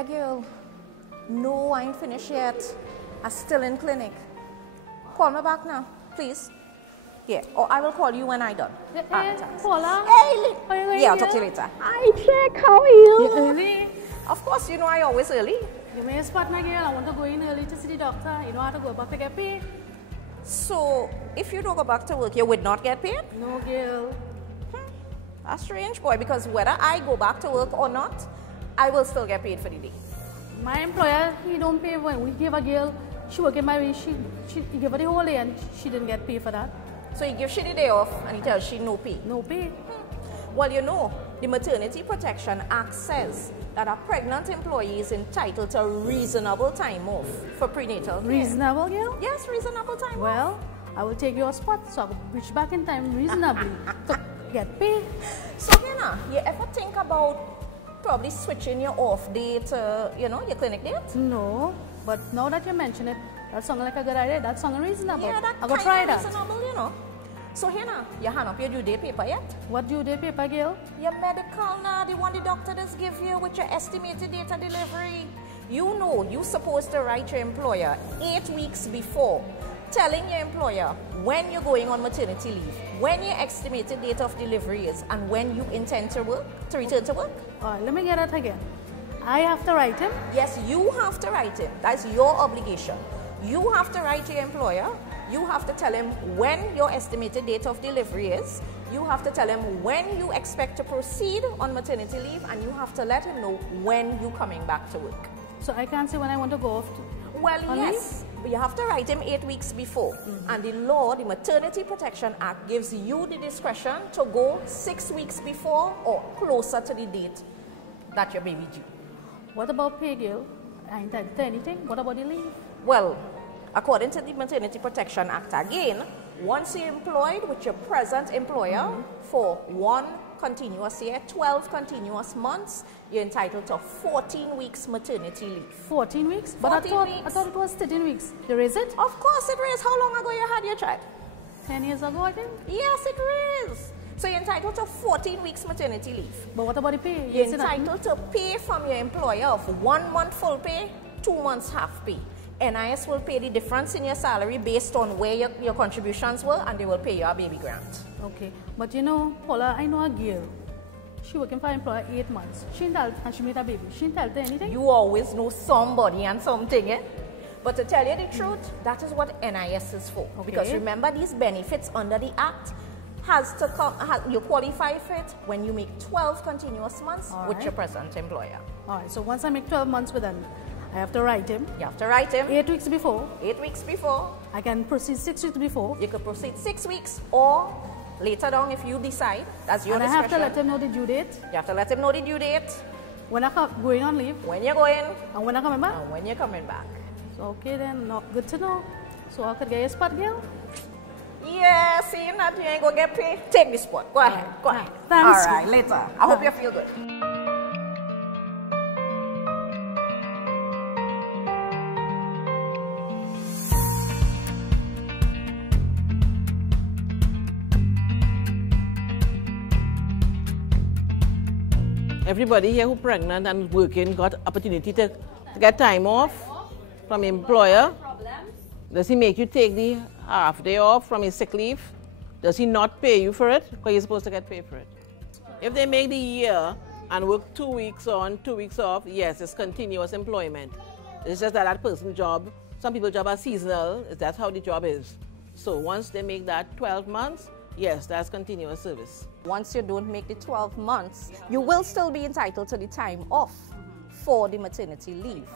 Yeah, girl. No, I ain't finished yet. I'm still in clinic. Call me back now, please. Yeah, or I will call you when I'm done. Hey, Paula. Hey, yeah, I'll talk to you later. Hi, Jack. How are you? You're early. Of course, you know I always early. You may spot my girl. I want to go in early to see the doctor. You know how to go back to get paid? So, if you don't go back to work, you would not get paid? No, girl. That's strange, boy, because whether I go back to work or not, I will still get paid for the day. My employer, he don't pay when we give a girl, she work in my way, he give her the whole day and she didn't get paid for that. So he gives she the day off and he tells she no pay? No pay. Well, you know, the Maternity Protection Act says that a pregnant employee is entitled to a reasonable time off for prenatal care. Reasonable, girl? Yes, reasonable time off. Well, I will take your spot so I will reach back in time reasonably to get paid. So, Hannah, you ever think about probably switching your off day to, you know, your clinic date? No, but now that you mention it, that sounds like a good idea. That sounds reasonable. Yeah, that I will try that. reasonable, you know. So, Hannah, you hand up your due date paper yet? What due date paper, girl? Your medical now, the one the doctor does give you with your estimated date of delivery. You know you're supposed to write your employer 8 weeks before, telling your employer when you're going on maternity leave, when your estimated date of delivery is, and when you intend to return to work. All right, let me get it again. I have to write him? Yes, you have to write him. That's your obligation. You have to write your employer. You have to tell him when your estimated date of delivery is. You have to tell him when you expect to proceed on maternity leave, and you have to let him know when you're coming back to work. So I can't say when I want to go off Well, yes, but you have to write him 8 weeks before. And the law, the Maternity Protection Act, gives you the discretion to go 6 weeks before or closer to the date that your baby due. What about pay, girl? I ain't entitled to anything. What about the leave? Well, according to the Maternity Protection Act again, once you're employed with your present employer for 1 continuous year, 12 continuous months, you're entitled to 14 weeks maternity leave. 14 weeks? 14 But I weeks. thought it was 13 weeks. You raise it? Of course it is. How long ago you had your child? 10 years ago, I think. Yes, it is. So you're entitled to 14 weeks maternity leave. But what about the pay? You're entitled to pay from your employer of 1 month full pay, 2 months half pay. NIS will pay the difference in your salary based on where your contributions were, and they will pay you a baby grant. Okay. But you know, Paula, I know a girl. She working for an employer 8 months. She entitled, and she made a baby. She entitled to anything? You always know somebody and something, eh? But to tell you the truth, that is what NIS is for. Okay. Because remember, these benefits under the Act has to come, you qualify for it when you make 12 continuous months with your present employer. All right. So once I make 12 months with them, I have to write him. You have to write him 8 weeks before. 8 weeks before. I can proceed 6 weeks before. You could proceed 6 weeks, or later down if you decide. That's your discretion. And I have to let him know the due date. You have to let him know the due date. When I come going on leave. When you're going. And when I coming back. And when you're coming back. So okay then, good to know. So I could get your spot, girl? Yeah, seeing that you ain't gonna get paid, take the spot. Go ahead. Go ahead. Thanks. All right, later. I hope you feel good. Everybody here who pregnant and working got opportunity to get time off from employer. Does he make you take the half day off from his sick leave? Does he not pay you for it? Because you're supposed to get paid for it. If they make the year and work 2 weeks on, 2 weeks off, yes, it's continuous employment. It's just that that person's job, some people's job are seasonal, that's how the job is. So once they make that 12 months, yes, that's continuous service. Once you don't make the 12 months, you will still be entitled to the time off for the maternity leave.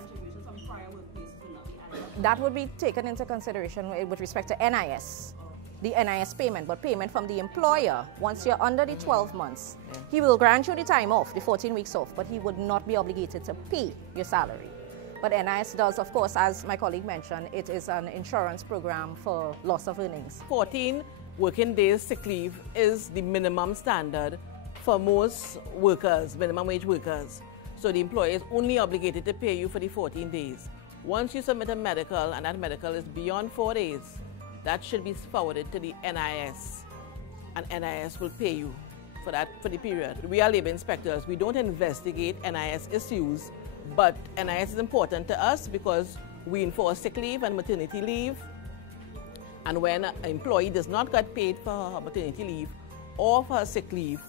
That would be taken into consideration with respect to NIS, the NIS payment, but payment from the employer. Once you're under the 12 months, he will grant you the time off, the 14 weeks off, but he would not be obligated to pay your salary. But NIS does, of course, as my colleague mentioned, it is an insurance program for loss of earnings. 14 working days sick leave is the minimum standard for most workers, minimum wage workers. So the employer is only obligated to pay you for the 14 days. Once you submit a medical and that medical is beyond 4 days, that should be forwarded to the NIS, and NIS will pay you for that for the period. We are labor inspectors. We don't investigate NIS issues But NIS is important to us because we enforce sick leave and maternity leave. And when an employee does not get paid for her maternity leave or for her sick leave,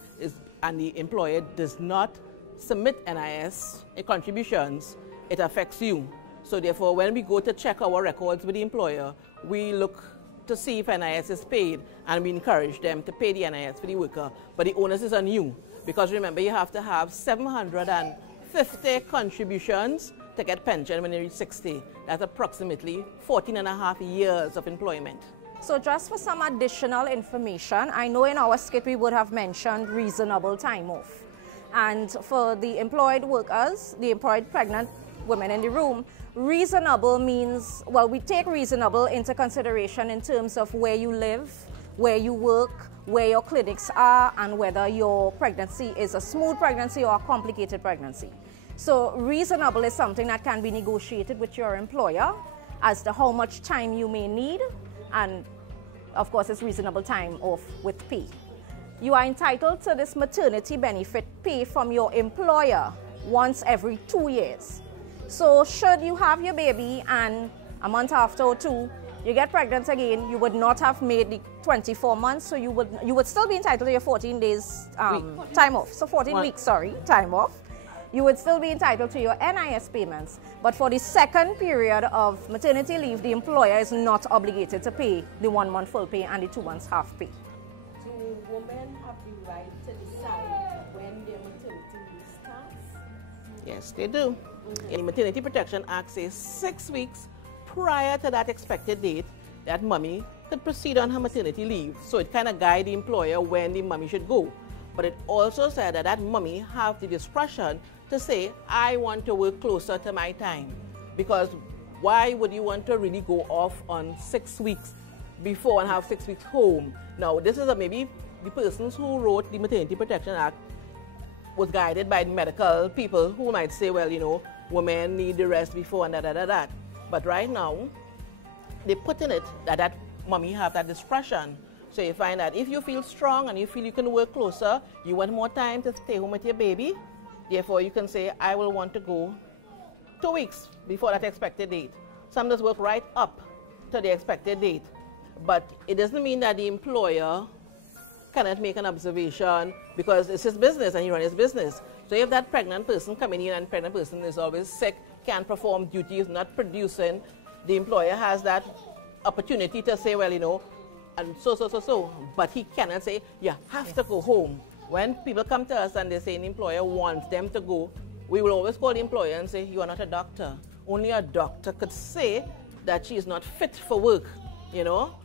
and the employer does not submit NIS contributions, it affects you. So therefore, when we go to check our records with the employer, we look to see if NIS is paid, and we encourage them to pay the NIS for the worker. But the onus is on you, because remember, you have to have 750 contributions to get pension when you reach 60. That's approximately 14 and a half years of employment. So just for some additional information, I know in our skit we would have mentioned reasonable time off. And for the employed workers, the employed pregnant women in the room, reasonable means, well, we take reasonable into consideration in terms of where you live, where you work, where your clinics are, and whether your pregnancy is a smooth pregnancy or a complicated pregnancy. So reasonable is something that can be negotiated with your employer as to how much time you may need, and of course it's reasonable time off with pay. You are entitled to this maternity benefit pay from your employer once every 2 years. So should you have your baby and a month after or two, you get pregnant again, you would not have made the 24 months, so you would still be entitled to your 14 days time off. So 14 weeks, sorry, time off. You would still be entitled to your NIS payments. But for the second period of maternity leave, the employer is not obligated to pay the 1 month full pay and the 2 months half pay. Do women have the right to decide when their maternity leave starts? Yes, they do. The Maternity Protection Act says 6 weeks prior to that expected date that mommy could proceed on her maternity leave. So it kind of guides the employer when the mommy should go. But it also said that mommy have the discretion to say, I want to work closer to my time. Because why would you want to really go off on 6 weeks before and have 6 weeks home? Now, this is maybe the persons who wrote the Maternity Protection Act was guided by medical people who might say, well, you know, women need the rest before and that. But right now, they put in it that mommy have that discretion. So you find that if you feel strong and you feel you can work closer, you want more time to stay home with your baby, therefore you can say, I will want to go 2 weeks before that expected date. Some just work right up to the expected date. But it doesn't mean that the employer cannot make an observation, because it's his business and he runs his business. So if that pregnant person coming in and pregnant person is always sick, can't perform duties, not producing, the employer has that opportunity to say, well, you know, and so. But he cannot say, you have to go home. When people come to us and they say the employer wants them to go, we will always call the employer and say, you are not a doctor. Only a doctor could say that she is not fit for work, you know.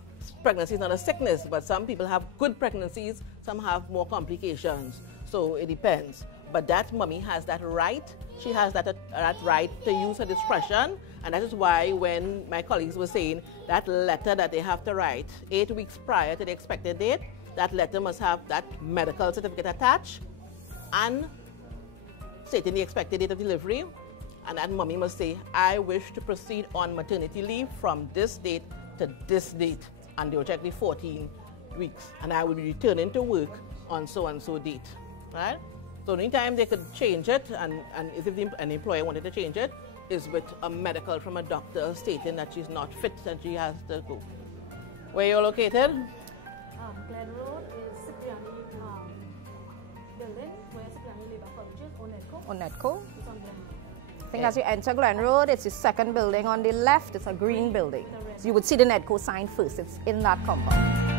Pregnancy is not a sickness, but some people have good pregnancies, some have more complications. So it depends. But that mommy has that right. She has that right to use her discretion. And that is why when my colleagues were saying that letter that they have to write 8 weeks prior to the expected date, that letter must have that medical certificate attached and stating the expected date of delivery. And that mommy must say, I wish to proceed on maternity leave from this date to this date. And they'll check the 14 weeks. And I will be returning to work on so-and-so date. Right? So the only time they could change it, and if an employer wanted to change it, is with a medical from a doctor stating that she's not fit and she has to go. Where you're located? Glen Road is Cipriani building, where Cipriani Labour College is, Onetco. It's on Glen Road. I think as you enter Glen Road, it's the second building on the left. It's a green building. So you would see the NEDCO sign first. It's in that compound.